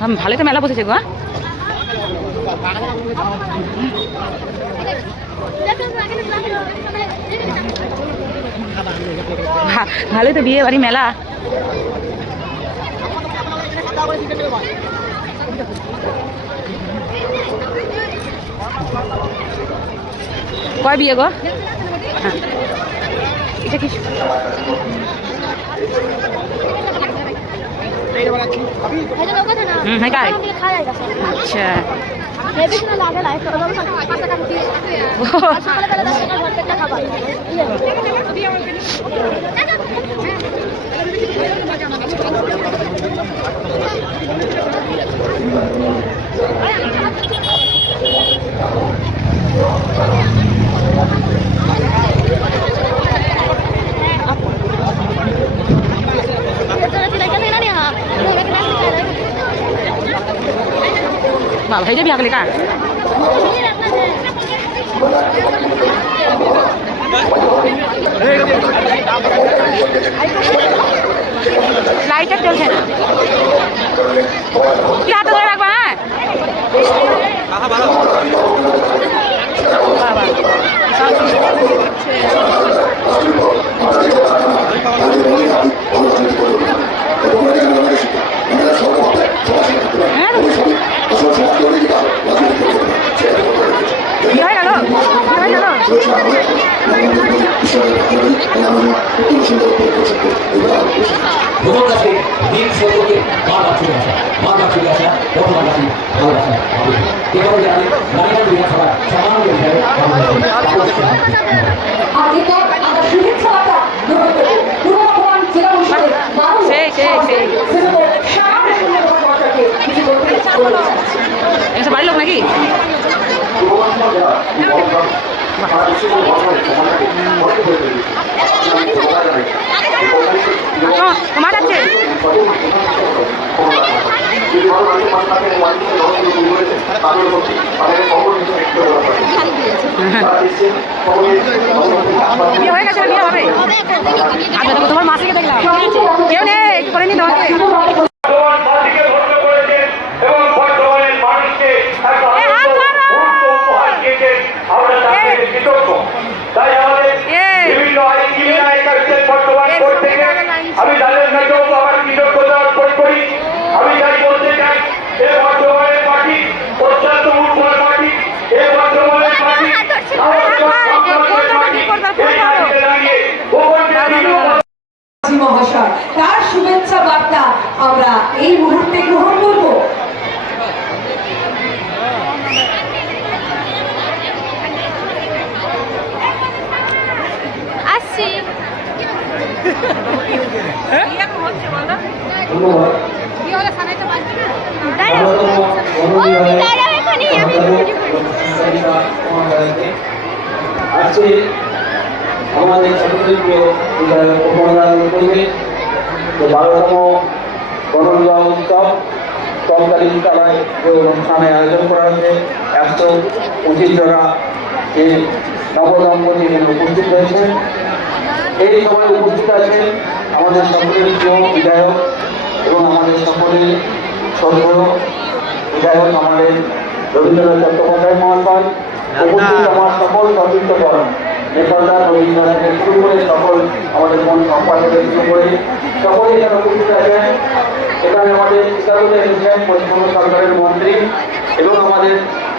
ভালোই তো মেলা বসেছে গো। ভালোই তো বিয়ে বাড়ি মেলা। কয় বিয়ে গো? হ্যাঁ এটা কি আচ্ছা bảo thấy biết cái cả lighter চলছে না কি হাতে ধরে রাখবা হ্যাঁ বাড়ির লোক নাকি তোমার আছে বিয়ে হয়ে গেছে বিয়ে হবে তোমার মাসিকে দেখলাম কেউ নেই করে নি তোমাকে আমি তাদের কাছেও আমার কৃতজ্ঞতা অর্পণ করি। আমি তাই বলতে চাই এ বর্ধমানের মাটি অত্যন্ত উর্বর মাটি, এ বর্ধমানের মাটি মহাশয় তার শুভেচ্ছা বার্তা আমরা এই মুহূর্তে গ্রহণ করব। আসছি আজকে আমাদের সর্বদলীয় পরিবেশ 12তম গণবিবাহ উৎসব তৎকালীন কালায় অনুষ্ঠানে আয়োজন করা হয়েছে। 125 জনা এই নবদম্পতি উপস্থিত হয়েছে। এই সময় উপস্থিত আছেন আমাদের সকলের প্রিয় বিধায়ক এবং আমাদের সকলের শ্রদ্ধেয় বিধায়ক আমাদের রবীন্দ্রনাথ চট্টোপাধ্যায় মহাশয়, উপস্থিত আমার সকল সতীর্থগণ, নেপালদা রবীন্দ্রনাথ থেকে শুরু করে সকল আমাদের মন সম্পাদক শুরু করে সকলেই এখানে উপস্থিত আছেন। এখানে আমাদের শিক্ষাগত এসেছেন পশ্চিমবঙ্গ সরকারের মন্ত্রী এবং আমাদের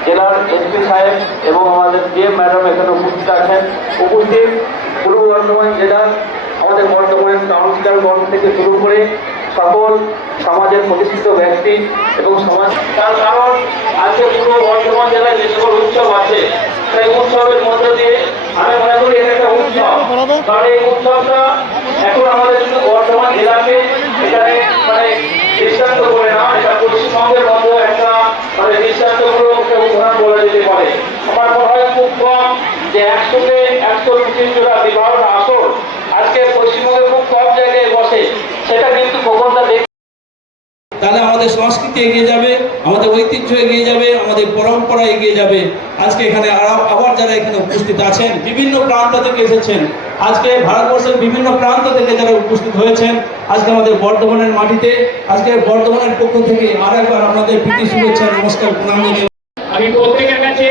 জেলার এসপি সাহেব এবং আমাদের ডিএম ম্যাডাম এখানে উপস্থিত আছেন। উপস্থিত পূর্ব বর্ধমান জেলার আমাদের বর্ধমান কাউন্সিলরগণ থেকে শুরু করে সকল সমাজের প্রতিষ্ঠিত ব্যক্তি এবং সমাজ, তার কারণ আজকে পূর্ব বর্ধমান জেলায় যে সকল উৎসব আছে সেই উৎসবের মধ্য দিয়ে আমি মনে করি এটা একটা উৎসব। কারণ এই উৎসবটা এখন আমাদের শুধু বর্ধমান জেলাকে এখানে দৃষ্টান্ত করে না, এটা পশ্চিমবঙ্গের মধ্যে একটা দৃষ্টান্তমূলক উদাহরণ বলা যেতে পারে। আমার মনে হয় খুব কম যে 125 জোড়া বিবাহের আসর আজকে পশ্চিমবঙ্গের খুব কম জায়গায় বসে, সেটা কিন্তু খবরটা দেখ তাহলে আমাদের আমাদের সংস্কৃতি এগিয়ে যাবে, আমাদের ঐতিহ্য এগিয়ে যাবে, আমাদের পরম্পরা এগিয়ে যাবে। আজকে এখানে আবার যারা এখানে উপস্থিত আছেন, বিভিন্ন প্রান্ত থেকে এসেছেন, আজকে ভারতবর্ষের বিভিন্ন প্রান্ত থেকে যারা উপস্থিত হয়েছেন আজকে আমাদের বর্ধমানের মাটিতে, আজকে বর্ধমানের পক্ষ থেকে আরেকবার আপনাদের প্রীতি শুভেচ্ছা নমস্কার প্রণাম জানিয়ে আমি প্রত্যেকের কাছে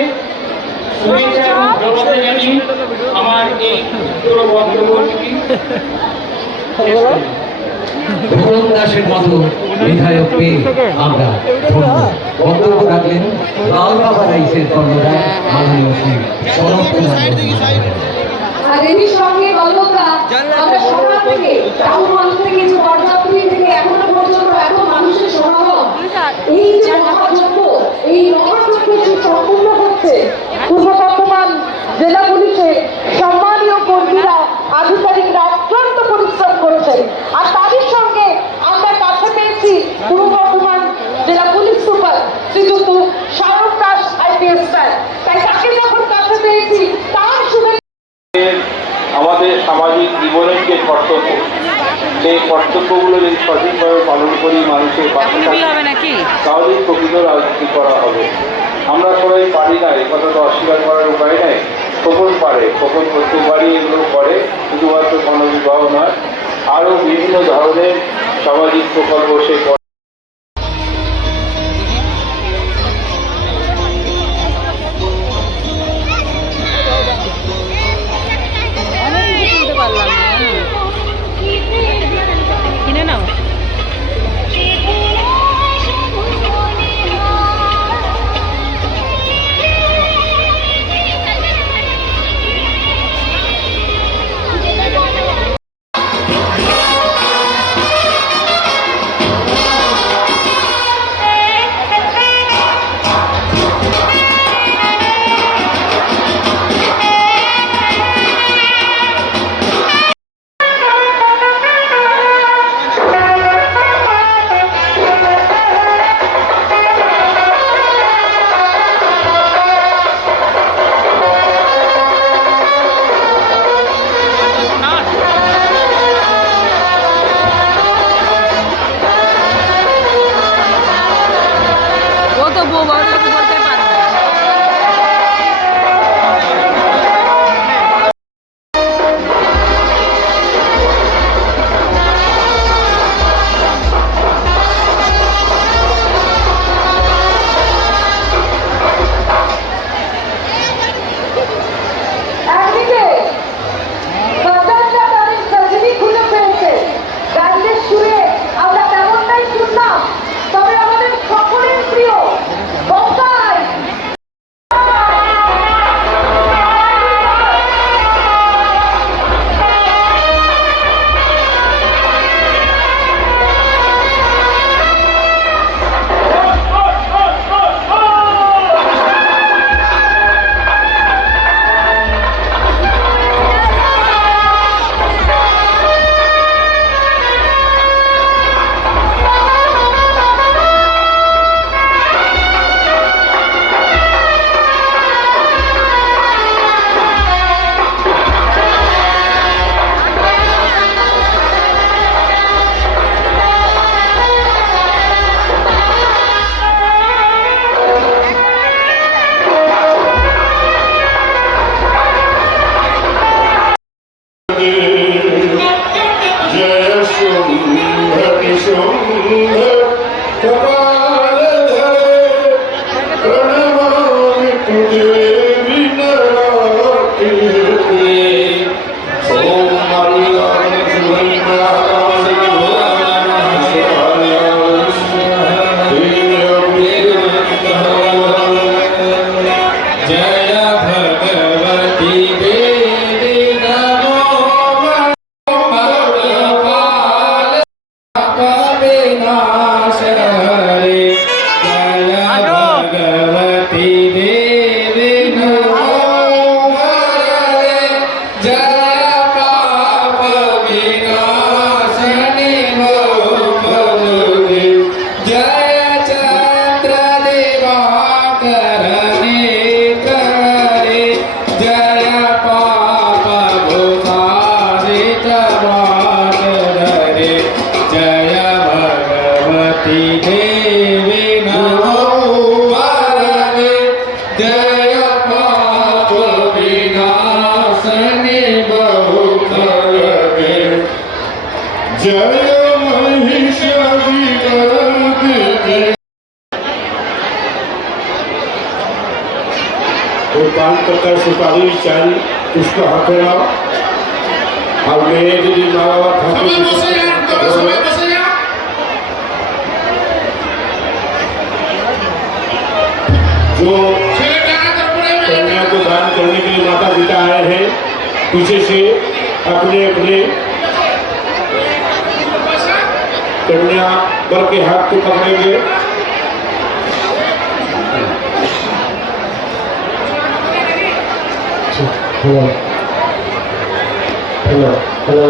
শুভেচ্ছা এবং ভালোবাসা জানিয়ে আমার এই পুরো বক্তব্যটি ভুবন দাসের মতো বিধায়ক পেয়ে আমরা ধন্য। বক্তব্য রাখলেন লাল বাবা রাইসের কর্ণধার মাননীয় শ্রী শরৎ কুমার বন্দ্যোপাধ্যায়। আর এরই সঙ্গে গল্পটা আমরা সকাল থেকে টাউন হল থেকে যে বরযাত্রী থেকে এখনো পর্যন্ত এত মানুষের সমাগম, এই যে মহাযজ্ঞ, এই মহাযজ্ঞ যে সম্পূর্ণ হচ্ছে, পূর্ব বর্ধমান জেলা পুলিশের সম্মানীয় কর্মীরা, আধিকারিকরা অত্যন্ত পরিশ্রম করেছেন। আর তারই সঙ্গে আমরা কাছে পেয়েছি পূর্ব বর্ধমান জেলা পুলিশ সুপার শ্রীযুক্ত শারদ দাস IPS স্যার। তাই তাকে যখন কাছে পেয়েছি তার শুভেচ্ছা আমাদের সামাজিক জীবনের যে কর্তব্য, সেই কর্তব্যগুলো যদি সঠিকভাবে পালন করি, মানুষের পাশে থাকি, তাহলেই প্রকৃত রাজনীতি করা হবে। আমরা সবাই পারি না, এই কথা তো অস্বীকার করার উপায় নাই। খোকন পারে, খোকন প্রত্যেকবারই এগুলো করে, শুধুমাত্র গণবিবাহ নয়, আরও বিভিন্ন ধরনের সামাজিক প্রকল্প সে কিনে নাও। जय महिषासुरमर्दिनी। वो पान पत्ता सुपारी चाय उसको हाथ लगाओ और मेरे यदि मावा ठाकुर जो कन्या को दान करने के लिए माता पिता आए हैं पीछे से अपने अपने कन्या वर के हाथ को पकड़ेंगे। Hello hello hello